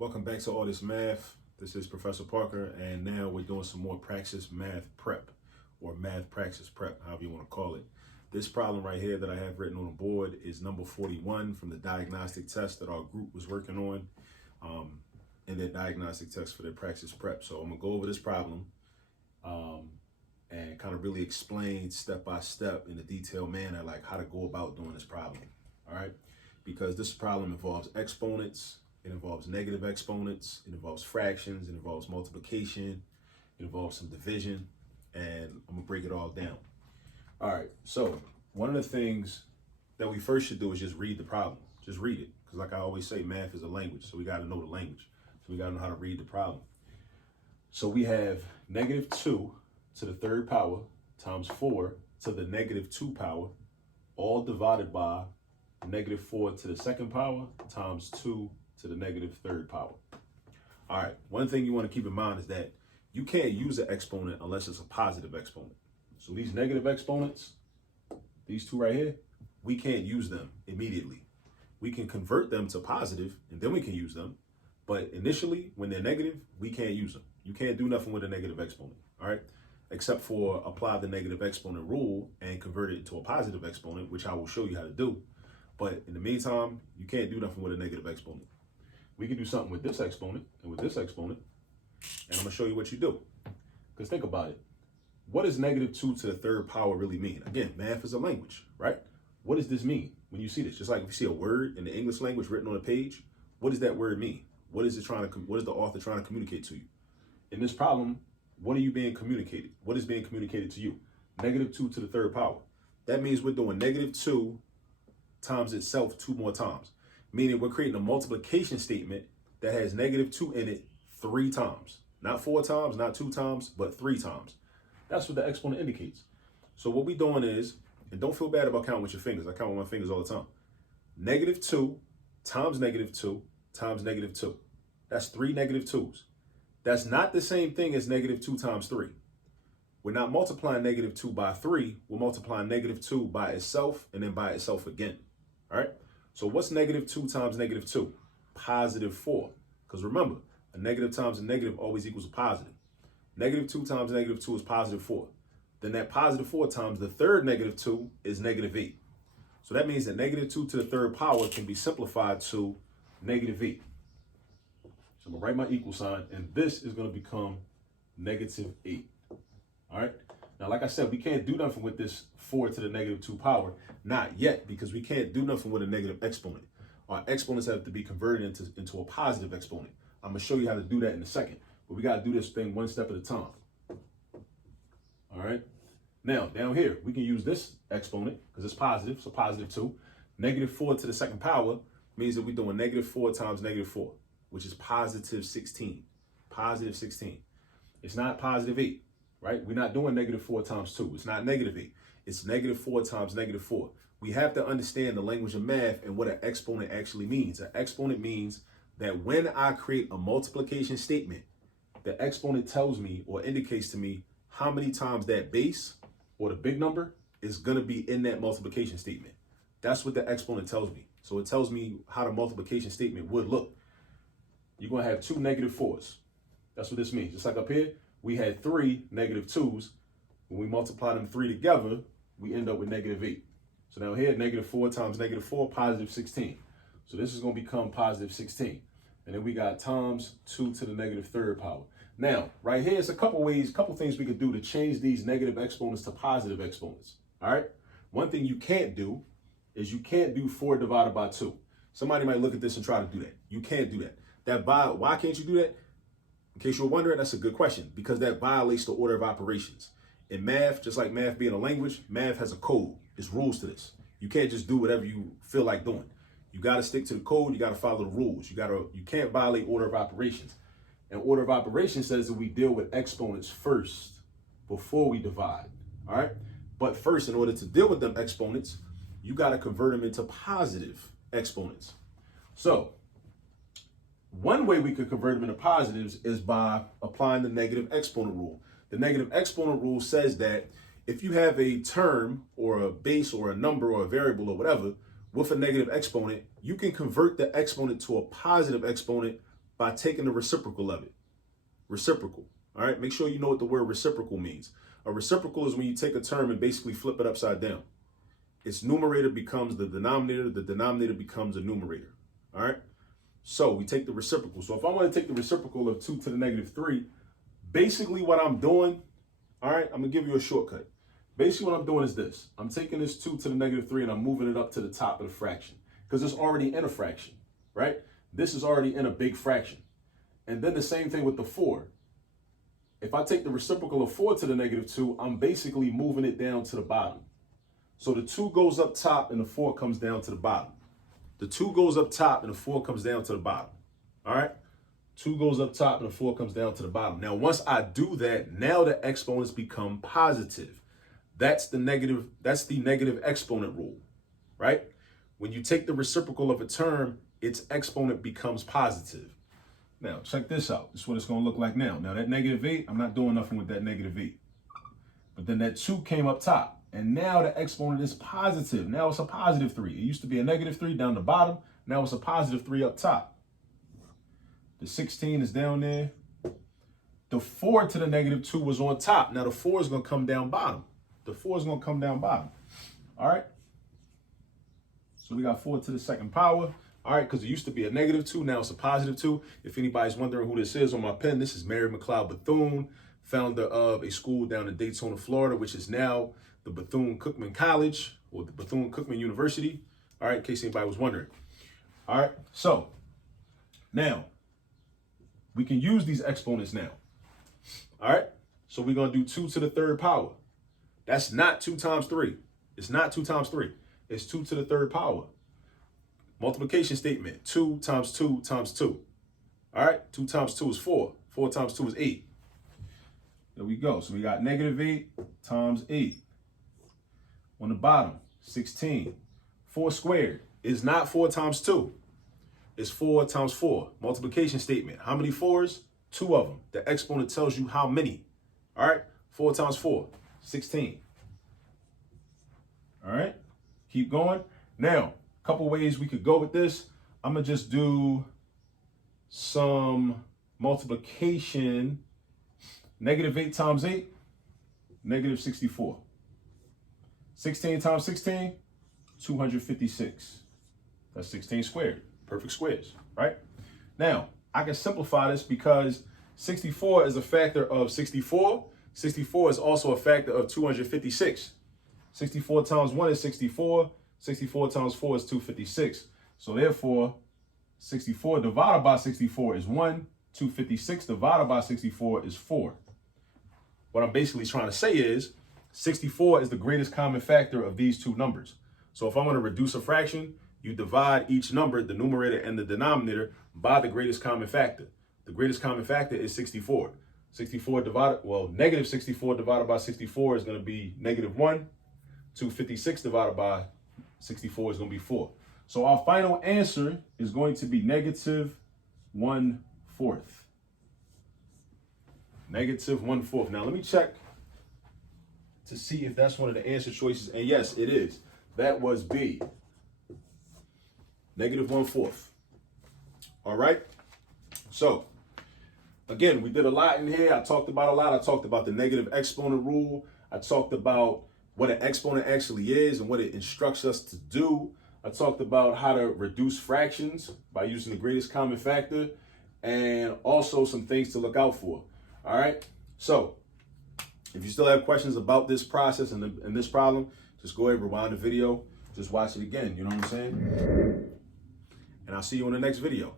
Welcome back to All This Math. This is Professor Parker, and now we're doing some more Praxis math prep, or math praxis prep, however you want to call it. This problem right here that I have written on the board is number 41 from the diagnostic test that our group was working on in their diagnostic test for their Praxis prep. So I'm going to go over this problem and kind of really explain step by step in a detailed manner, like how to go about doing this problem, all right? Because this problem involves exponents, it involves negative exponents, it involves fractions, it involves multiplication, it involves some division, and I'm gonna break it all down. All right, so one of the things that we first should do is just read the problem. Just read it, because like I always say, math is a language, so we gotta know the language. So we gotta know how to read the problem. So we have negative 2 to the third power times 4 to the negative 2 power, all divided by negative 4 to the second power times 2 to the negative third power. All right, one thing you want to keep in mind is that you can't use an exponent unless it's a positive exponent. So these negative exponents, these two right here, we can't use them immediately. We can convert them to positive and then we can use them. But initially, when they're negative, we can't use them. You can't do nothing with a negative exponent, all right? Except for apply the negative exponent rule and convert it into a positive exponent, which I will show you how to do. But in the meantime, you can't do nothing with a negative exponent. We can do something with this exponent and with this exponent, and I'm gonna show you what you do. Because think about it. What does negative 2 to the third power really mean? Again, math is a language, right? What does this mean when you see this? Just like if you see a word in the English language written on a page, what does that word mean? What is the author trying to communicate to you? In this problem, what are you being communicated? What is being communicated to you? Negative 2 to the third power. That means we're doing negative 2 times itself 2 more times. Meaning we're creating a multiplication statement that has negative 2 in it 3 times. Not 4 times, not 2 times, but 3 times. That's what the exponent indicates. So what we're doing is, and don't feel bad about counting with your fingers. I count with my fingers all the time. Negative 2 times negative 2 times negative 2. That's 3 negative 2s. That's not the same thing as negative 2 times 3. We're not multiplying negative 2 by 3. We're multiplying negative 2 by itself and then by itself again. All right? So what's negative 2 times negative 2? Positive 4. Because remember, a negative times a negative always equals a positive. Negative 2 times negative 2 is positive 4. Then that positive 4 times the third negative 2 is negative 8. So that means that negative 2 to the third power can be simplified to negative 8. So I'm going to write my equal sign, and this is going to become negative 8. All right? Now, like I said, we can't do nothing with this 4 to the negative 2 power. Not yet, because we can't do nothing with a negative exponent. Our exponents have to be converted into a positive exponent. I'm going to show you how to do that in a second. But we got to do this thing one step at a time. All right? Now, down here, we can use this exponent because it's positive, so positive 2. Negative 4 to the second power means that we're doing negative 4 times negative 4, which is positive 16. Positive 16. It's not positive 8. Right? We're not doing negative 4 times 2. It's not negative 8. It's negative 4 times negative 4. We have to understand the language of math and what an exponent actually means. An exponent means that when I create a multiplication statement, the exponent tells me or indicates to me how many times that base or the big number is going to be in that multiplication statement. That's what the exponent tells me. So it tells me how the multiplication statement would look. You're going to have 2 negative 4s. That's what this means. Just like up here, we had 3 negative 2s. When we multiply them 3 together, we end up with negative 8. So now here, negative 4 times negative 4, positive 16. So this is going to become positive 16. And then we got times 2 to the negative third power. Now, right here is a couple things we could do to change these negative exponents to positive exponents. All right? One thing you can't do is you can't do 4 divided by 2. Somebody might look at this and try to do that. You can't do that. Why can't you do that? In case you're wondering, that's a good question, because that violates the order of operations. In math, just like math being a language, math has a code. There's rules to this. You can't just do whatever you feel like doing. You got to stick to the code. You got to follow the rules. You can't violate order of operations. And order of operations says that we deal with exponents first before we divide. All right. But first, in order to deal with them exponents, you got to convert them into positive exponents. So one way we could convert them into positives is by applying the negative exponent rule. The negative exponent rule says that if you have a term or a base or a number or a variable or whatever with a negative exponent, you can convert the exponent to a positive exponent by taking the reciprocal of it. Reciprocal. All right, make sure you know what the word reciprocal means. A reciprocal is when you take a term and basically flip it upside down. Its numerator becomes the denominator becomes a numerator. All right, so we take the reciprocal. So if I want to take the reciprocal of 2 to the negative 3, basically what I'm doing, all right, I'm gonna give you a shortcut. Basically what I'm doing is this. I'm taking this 2 to the negative 3 and I'm moving it up to the top of the fraction because it's already in a fraction, right? This is already in a big fraction. And then the same thing with the 4. If I take the reciprocal of 4 to the negative 2, I'm basically moving it down to the bottom. So the 2 goes up top and the 4 comes down to the bottom. The 2 goes up top and the 4 comes down to the bottom. All right? 2 goes up top and the 4 comes down to the bottom. Now, once I do that, now the exponents become positive. That's the negative exponent rule, right? When you take the reciprocal of a term, its exponent becomes positive. Now, check this out. This is what it's going to look like now. Now, that negative 8, I'm not doing nothing with that negative 8. But then that 2 came up top. And now the exponent is positive. Now it's a positive 3. It used to be a negative 3 down the bottom. Now it's a positive 3 up top. The 16 is down there. The 4 to the negative 2 was on top. Now the 4 is going to come down bottom. The 4 is going to come down bottom. All right. So we got 4 to the second power. All right, because it used to be a negative 2, now it's a positive 2. If anybody's wondering who this is on my pen, this is Mary McLeod Bethune, founder of a school down in Daytona, Florida, which is now the Bethune-Cookman College or the Bethune-Cookman University. All right, in case anybody was wondering. All right, so now we can use these exponents now. All right, so we're going to do 2 to the third power. That's not 2 times 3. It's not 2 times 3. It's 2 to the third power. Multiplication statement, 2 times 2 times 2. All right, 2 times 2 is 4. 4 times 2 is 8. There we go. So we got negative 8 times 8. On the bottom, 16. 4 squared is not 4 times 2. It's 4 times 4. Multiplication statement. How many 4s? 2 of them. The exponent tells you how many. All right, 4 times 4, 16. All right, keep going. Now, couple ways we could go with this. I'm gonna just do some multiplication. Negative 8 times 8, negative 64. 16 times 16, 256. That's 16 squared. Perfect squares, right? Now, I can simplify this because 64 is a factor of 64. 64 is also a factor of 256. 64 times 1 is 64. 64 times 4 is 256. So therefore, 64 divided by 64 is 1. 256 divided by 64 is 4. What I'm basically trying to say is 64 is the greatest common factor of these two numbers. So if I want to reduce a fraction, you divide each number, the numerator and the denominator, by the greatest common factor. The greatest common factor is 64. Negative 64 divided by 64 is going to be negative 1. 256 divided by 64 is going to be 4. So our final answer is going to be negative 1/4. Negative 1/4. Now let me check to see if that's one of the answer choices. And yes, it is. That was B. Negative 1/4. All right. So again, we did a lot in here. I talked about a lot. I talked about the negative exponent rule. I talked about what an exponent actually is and what it instructs us to do. I talked about how to reduce fractions by using the greatest common factor and also some things to look out for. All right. So if you still have questions about this process and this problem, just go ahead, rewind the video, just watch it again. You know what I'm saying? And I'll see you in the next video.